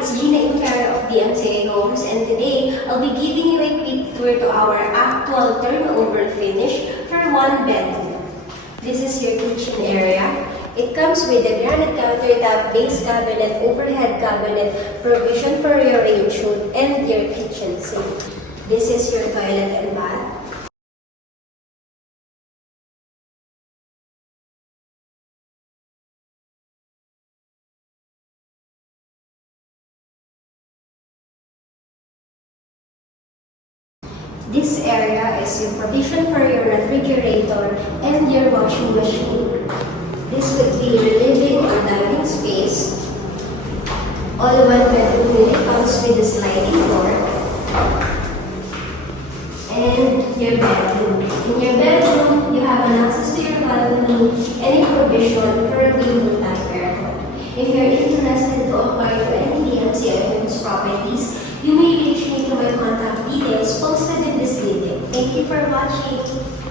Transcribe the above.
it's Gina Infera of DMCA Homes, and today I'll be giving you a quick tour to our actual turnover finish for one bedroom. This is your kitchen area. It comes with a granite countertop, base cabinet, overhead cabinet, provision for your range hood, and your kitchen sink. This is your toilet and bath. This area is your provision for your refrigerator and your washing machine. This would be your living or dining space. All one bedroom unit comes with a sliding door and your bedroom. In your bedroom, you have an access to your balcony and a provision for a window-type aircon. If you're interested to acquire any DMCA Homes properties, you may reach me through my contact details posted in this video. Thank you for watching.